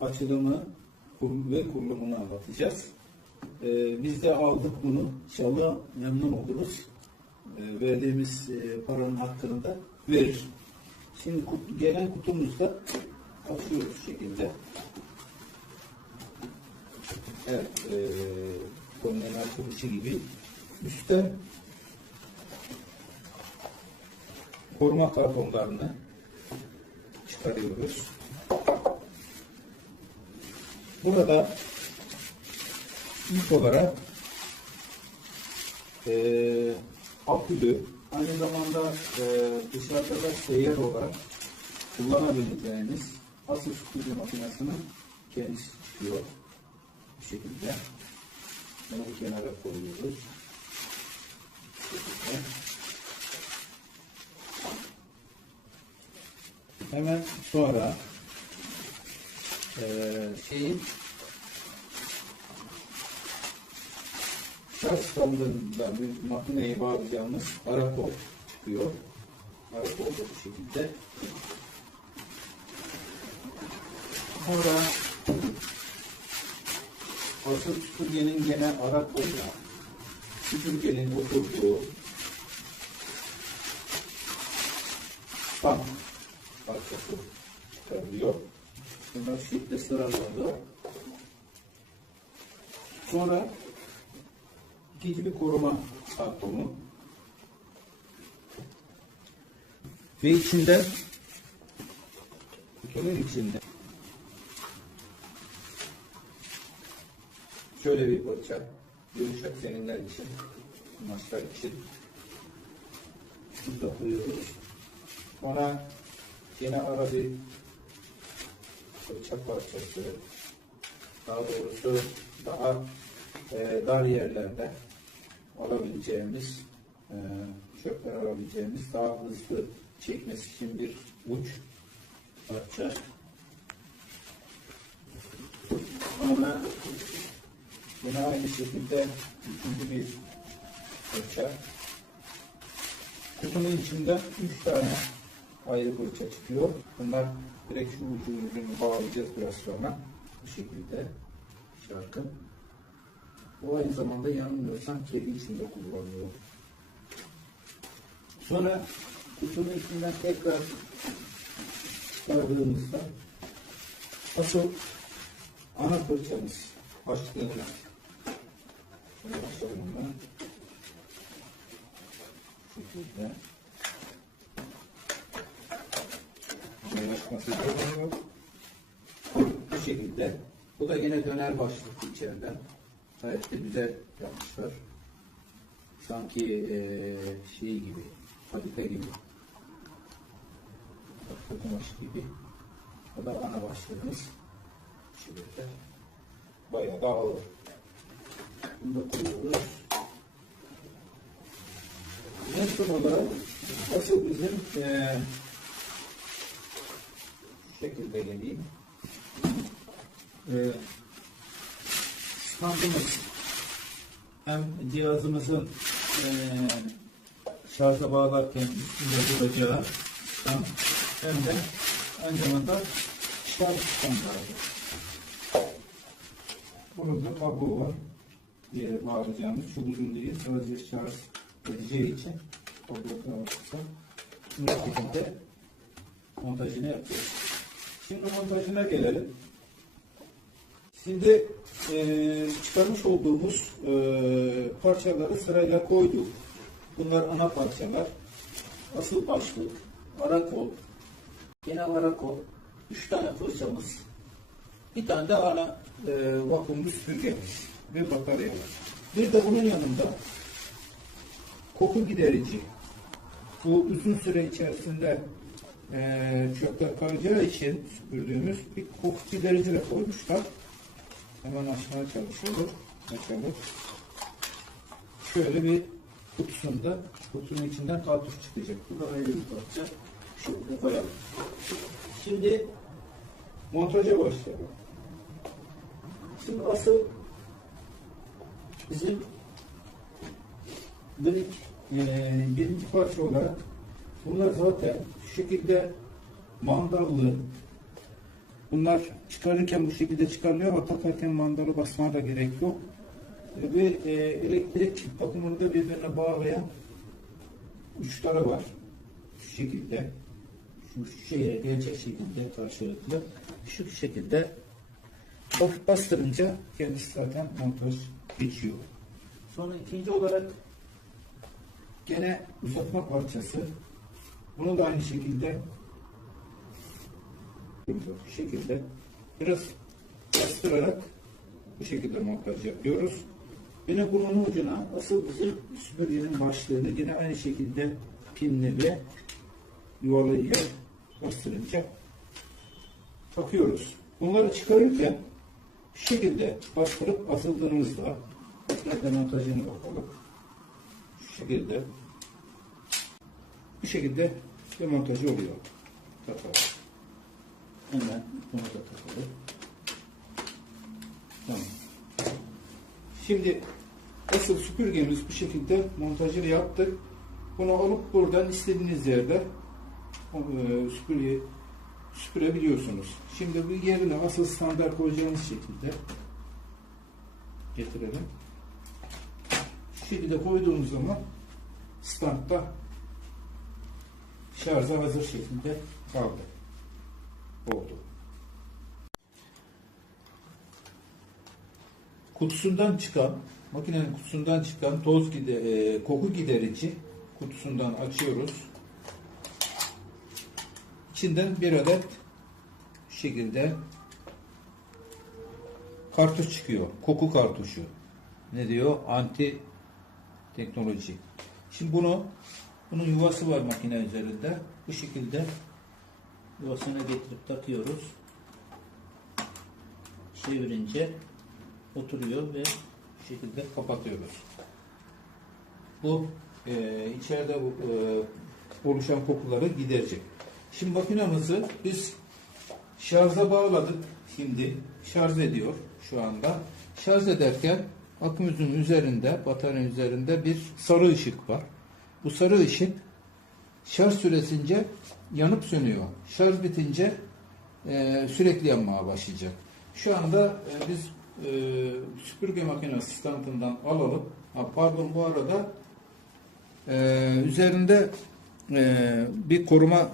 açılımı ve kurulumunu anlatacağız. E, biz de aldık bunu. İnşallah memnun oluruz. E, verdiğimiz paranın hakkını da verir. Şimdi gelen kutumuzda açıyoruz şekilde. Evet, e, konuların açılışı gibi. Üstte koruma karbonlarını çıkarıyoruz. Burada ilk olarak eee akülü aynı zamanda eee dışarıda da seyyar olarak kullanabileceğiniz asıl stüdyo makinesinin kendisi çıkıyor. Bu şekilde. Bunu kenara koyuyoruz. Hemen sonra eee şeyin şarj standında bir makineye bağlayacağımız ara çıkıyor. Ara da bu şekilde. Sonra asıl süpürgenin gene ara koluna süpürgenin oturduğu tam parçası çıkarılıyor. Bunlar şekilde sıralandı. Sonra ikinci koruma kartonu ve içinde ülkenin içinde şöyle bir parça yumuşak zeminler için maçlar için şurada koyuyoruz. Sonra yine ara bir bıçak parçası daha doğrusu daha e, dar yerlerde alabileceğimiz e, çöpler alabileceğimiz daha hızlı çekmesi için bir uç parça. Sonra yine aynı şekilde üçüncü bir parça. Kutunun içinde üç tane ayrı fırça çıkıyor. Bunlar direkt şu ucu ucunu bağlayacağız biraz sonra. Bu şekilde şarkı. Bu aynı zamanda yanılmıyorsam kedi içinde kullanılıyor. Sonra kutunun içinden tekrar çıkardığımızda asıl ana fırçamız başlığına şöyle başlayalım ben. Şu şekilde. Bu şekilde. Bu da yine döner başlıklı içeriden. Gayet de güzel yapmışlar. Sanki eee şey gibi, fabrika gibi. Bak, kumaş gibi. O da ana başlığımız. Şöyle bayağı da ağır. Bunu da koyuyoruz. En son olarak asıl bizim şu şekilde geleyim. Eee standımız hem cihazımızın eee şarja bağlarken duracağı stand, hem de aynı zamanda şarj standartı. Burada kablo var. Diye bağlayacağımız çok uzun değil. Sadece şarj edeceği için kablo kavuşsa bu şekilde montajını yapıyoruz. Şimdi montajına gelelim. Şimdi eee çıkarmış olduğumuz eee, parçaları sırayla koyduk. Bunlar ana parçalar. Asıl başlık, ara kol, genel ara kol, üç tane fırçamız, bir tane de ana eee vakumlu süpürgemiz ve batarya var. Bir de bunun yanında koku giderici. Bu uzun süre içerisinde eee çöpler kalacağı için süpürdüğümüz bir koku giderici de koymuşlar. Hemen açmaya çalışıyoruz. Açalım. Şöyle bir kutusunda, kutunun içinden kartuş çıkacak. Bu da ayrı bir parça. Şöyle koyalım. Şimdi montaja başlayalım. Şimdi asıl bizim dedik eee birinci parça olarak bunlar zaten şekilde mandallı Bunlar çıkarırken bu şekilde çıkarılıyor ama takarken mandalı basmaya da gerek yok. E, Ve e, elektrik bakımını da birbirine bağlayan uçları var. Şu şekilde. Şu şeye gelecek şekilde karşılıklı. Şu şekilde hafif bastırınca kendisi zaten montaj geçiyor. Sonra ikinci olarak gene uzatma parçası. Bunu da aynı şekilde bu şekilde biraz bastırarak bu şekilde montaj yapıyoruz. Yine bunun ucuna asıl bizim süpürgenin başlığını yine aynı şekilde pinli ve yuvalayıcı bastırınca takıyoruz. Bunları çıkarırken şu şekilde bastırıp asıldığınızda demontajını yapalım. Şu şekilde bu şekilde demontajı oluyor. Takalım. Hemen bunu da takalım. Tamam. Şimdi asıl süpürgemiz bu şekilde montajını yaptık. Bunu alıp buradan istediğiniz yerde e, süpürge süpürebiliyorsunuz. Şimdi bu yerine asıl standart koyacağınız şekilde getirelim. Şu şekilde koyduğumuz zaman standta şarja hazır şekilde kaldı. Oldu. Kutusundan çıkan, makinenin kutusundan çıkan toz gide, e, koku giderici kutusundan açıyoruz. İçinden bir adet şekilde kartuş çıkıyor. Koku kartuşu. Ne diyor? Anti teknoloji. Şimdi bunu bunun yuvası var makine üzerinde. Bu şekilde yuvasına getirip takıyoruz. Çevirince oturuyor ve bu şekilde kapatıyoruz. Bu e, içeride e, oluşan kokuları giderecek. Şimdi makinamızı biz şarja bağladık. Şimdi şarj ediyor şu anda. Şarj ederken akümüzün üzerinde, bataryanın üzerinde bir sarı ışık var. Bu sarı ışık şarj süresince yanıp sönüyor. Şarj bitince e, sürekli yanmaya başlayacak. Şu anda e, biz e, süpürge makinesi standından alalım. Ha, pardon bu arada e, üzerinde e, bir koruma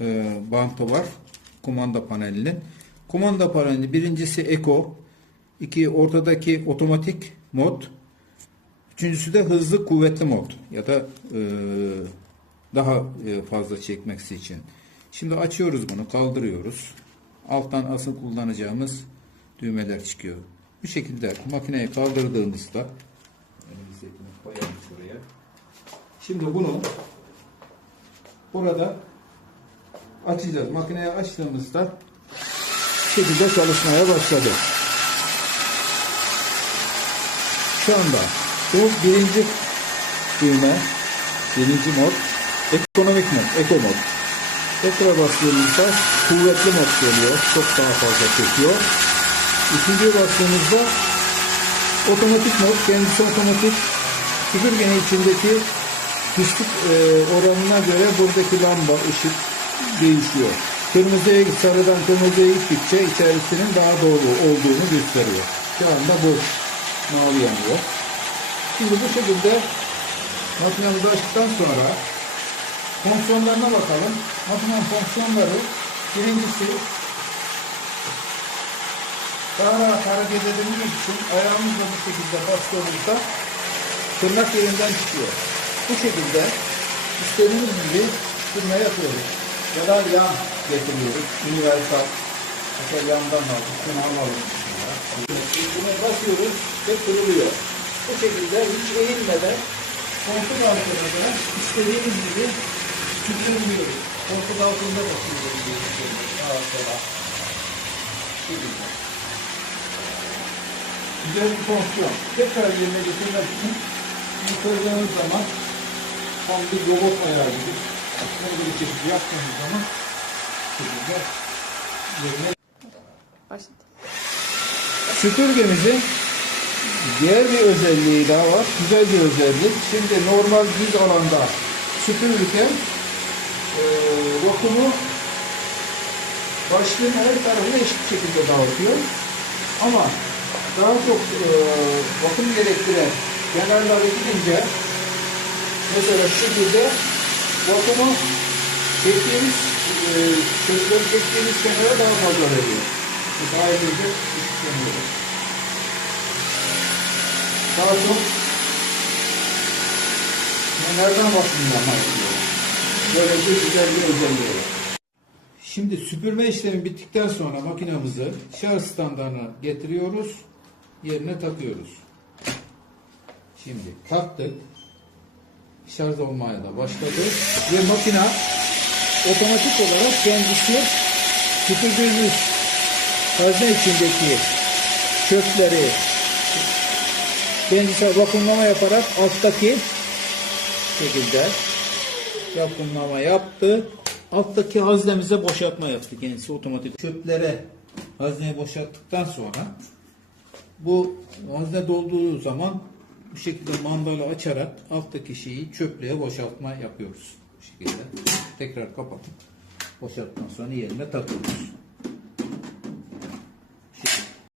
e, bantı var. Kumanda panelinin. Kumanda paneli birincisi Eco, iki ortadaki otomatik mod, üçüncüsü de hızlı kuvvetli mod ya da e, daha e, fazla çekmek için. Şimdi açıyoruz bunu, kaldırıyoruz. Alttan asıl kullanacağımız düğmeler çıkıyor. Bu şekilde makineyi kaldırdığımızda. Şimdi bunu burada açacağız. Makineyi açtığımızda şekilde çalışmaya başladı. Şu anda bu birinci düğme, birinci mod, ekonomik mod, eko mod. Tekrar bastığımızda kuvvetli mod geliyor. Çok daha fazla çekiyor. İkinciye bastığımızda otomatik mod, kendisi otomatik süpürgenin içindeki pislik e, oranına göre buradaki lamba, ışık değişiyor. Kırmızıya sarıdan kırmızıya gittikçe içerisinin daha doğru olduğunu gösteriyor. Şu anda boş, mavi yanıyor. Şimdi bu şekilde makinemizi açtıktan sonra fonksiyonlarına bakalım. Makinenin fonksiyonları birincisi daha rahat hareket edebilmek için ayağımızla bu şekilde bastığımızda tırnak yerinden çıkıyor. Bu şekilde istediğimiz gibi sürme yapıyoruz. Ya da yan getiriyoruz. Universal. Mesela yandan aldık. Şunu alalım. Bunu basıyoruz ve kırılıyor. Bu şekilde hiç eğilmeden koltuk altına da istediğimiz gibi süpürülüyoruz. Koltuk altında bakıyoruz. Sağa sola. Bu şekilde. Güzel bir fonksiyon. Tekrar yerine getirmek için yıkadığınız zaman tam bir robot ayağı gibi bunu bir çeşit yaptığınız zaman şekilde yerine Süpürgemizin diğer bir özelliği daha var. Güzel bir özellik. Şimdi normal düz alanda süpürürken e, vakumu başlığın her tarafını eşit şekilde dağıtıyor. Ama daha çok e, bakım gerektiren kenarları gidince mesela şu şekilde bakımı çektiğimiz e, çöpleri çektiğimiz kenara daha fazla veriyor. Mesela ayrıca düşük. Daha çok bakımlama yapıyor. Böylece güzel bir özelliği var. Şimdi süpürme işlemi bittikten sonra makinamızı şarj standartına getiriyoruz. Yerine takıyoruz. Şimdi taktık. Şarj olmaya da başladı. Ve makina otomatik olarak kendisi süpürdüğümüz hazne içindeki çöpleri kendisi vakumlama yaparak alttaki şekilde vakumlama yaptı. Alttaki haznemize boşaltma yaptı kendisi otomatik. Çöplere hazneyi boşalttıktan sonra bu hazne dolduğu zaman bu şekilde mandalı açarak alttaki şeyi çöplüğe boşaltma yapıyoruz. Bu şekilde tekrar kapatıp boşalttıktan sonra yerine takıyoruz.